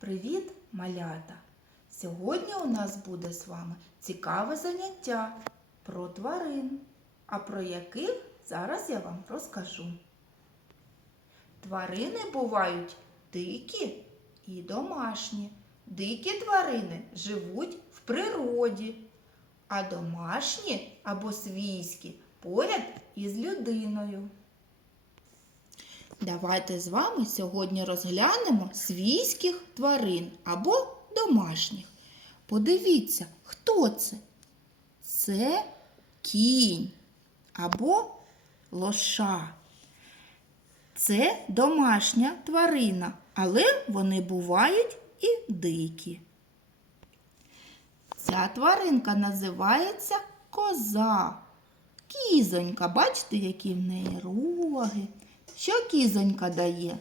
Привіт, малята! Сьогодні у нас буде з вами цікаве заняття про тварин, а про яких зараз я вам розкажу. Тварини бувають дикі і домашні. Дикі тварини живуть в природі, а домашні або свійські поряд із людиною. Давайте з вами сьогодні розглянемо свійських тварин або домашніх. Подивіться, хто це? Це кінь або лоша. Це домашня тварина, але вони бувають і дикі. Ця тваринка називається коза. Кізонька, бачите, які в неї роги. Що кізонька дає?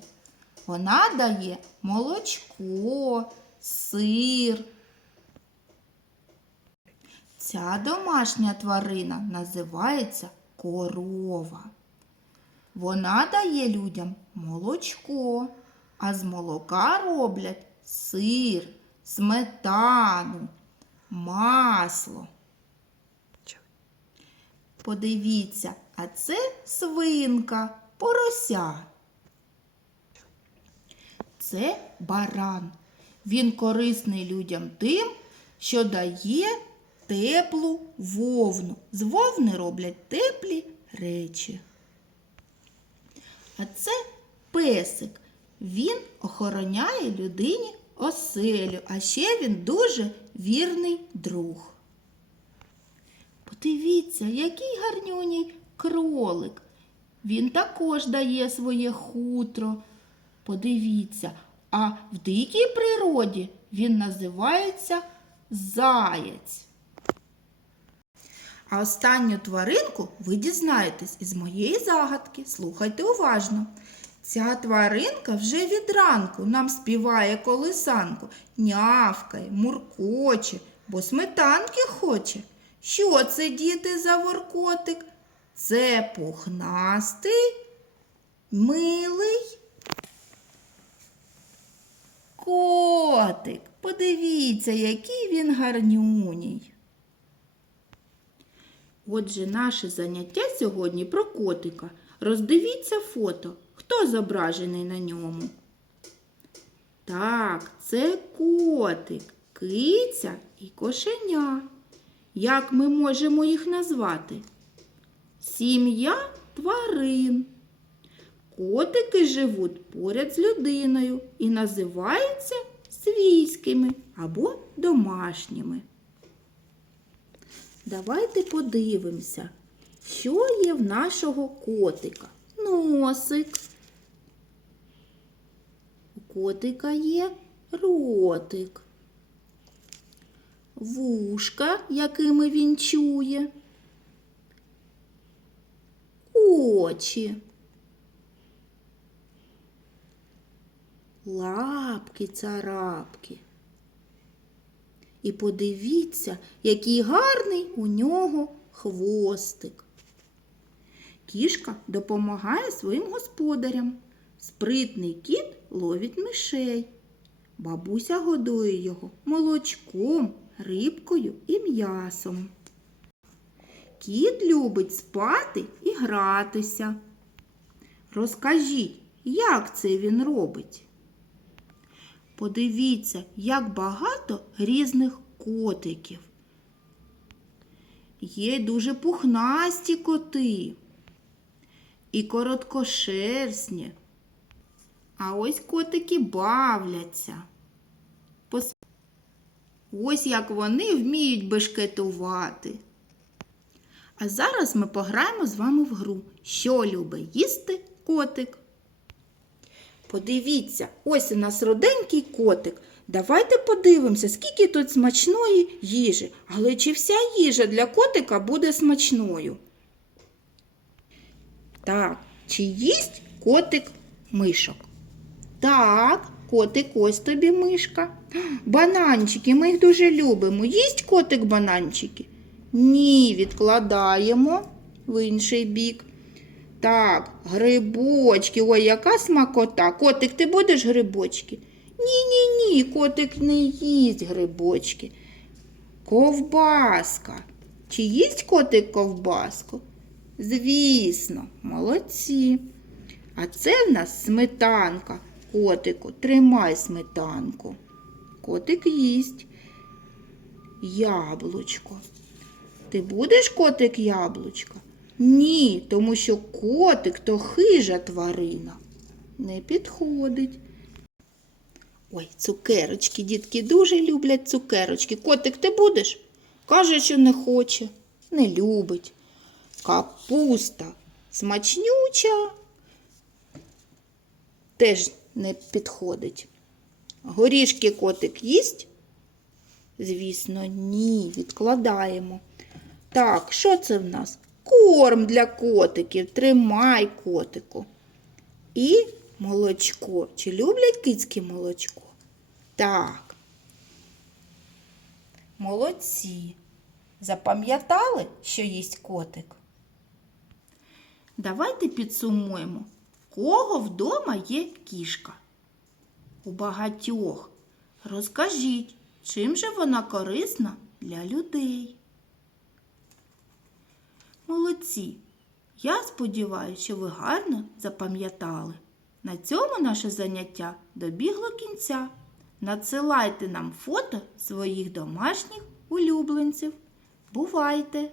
Вона дає молочко, сир. Ця домашня тварина називається корова. Вона дає людям молочко, а з молока роблять сир, сметану, масло. Подивіться, а це свинка, порося. Це баран. Він корисний людям тим, що дає теплу вовну. З вовни роблять теплі речі. А це песик. Він охороняє людині оселю, а ще він дуже вірний друг. Подивіться, який гарнюній кролик. Він також дає своє хутро. Подивіться, а в дикій природі він називається заєць. А останню тваринку ви дізнаєтесь із моєї загадки. Слухайте уважно. Ця тваринка вже від ранку нам співає колисанку, нявкає, муркоче, бо сметанки хоче. Що це, діти, за воркотик? Це пухнастий, милий котик. Подивіться, який він гарнюній. Отже, наше заняття сьогодні про котика. Роздивіться фото. Хто зображений на ньому? Так, це котик, киця і кошеня. Як ми можемо їх назвати? Сім'я тварин. Котики живуть поряд з людиною і називаються свійськими або домашніми. Давайте подивимося, що є в нашого котика. Носик. У котика є ротик. Вушка, якими він чує. Очі. Лапки царапки. І подивіться, який гарний у нього хвостик. Кішка допомагає своїм господарям. Спритний кіт ловить мишей. Бабуся годує його молочком, рибкою і м'ясом. Кіт любить спати і гратися. Розкажіть, як це він робить? Подивіться, як багато різних котиків. Є дуже пухнасті коти і короткошерстні. А ось котики бавляться. Ось як вони вміють бешкетувати. А зараз ми пограємо з вами в гру. Що любить їсти котик? Подивіться, ось у нас роденький котик. Давайте подивимося, скільки тут смачної їжі. Але чи вся їжа для котика буде смачною? Так, чи їсть котик мишок? Так, котик ось тобі мишка. Бананчики, ми їх дуже любимо. Їсть котик бананчики? Ні, відкладаємо в інший бік. Так, грибочки. Ой, яка смакота. Котик, ти будеш грибочки? Ні, ні, ні, Ні, котик не їсть грибочки. Ковбаска. Чи їсть котик ковбаску? Звісно, молодці. А це в нас сметанка. Котику, тримай сметанку. Котик їсть. Яблучко. Ти будеш котик яблучко? Ні, тому що котик то хижа тварина. Не підходить. Ой, цукерочки, дітки дуже люблять цукерочки. Котик, ти будеш? Каже, що не хоче, не любить. Капуста смачнюча. Теж не підходить. Горішки котик їсть? Звісно, ні, відкладаємо. Так, що це в нас? Корм для котиків. Тримай котику. І молочко. Чи люблять кицьки молочко? Так. Молодці. Запам'ятали, що їсть котик? Давайте підсумуємо, кого вдома є кішка? У багатьох. Розкажіть, чим же вона корисна для людей? Молодці. Я сподіваюся, що ви гарно запам'ятали. На цьому наше заняття добігло кінця. Надсилайте нам фото своїх домашніх улюбленців. Бувайте!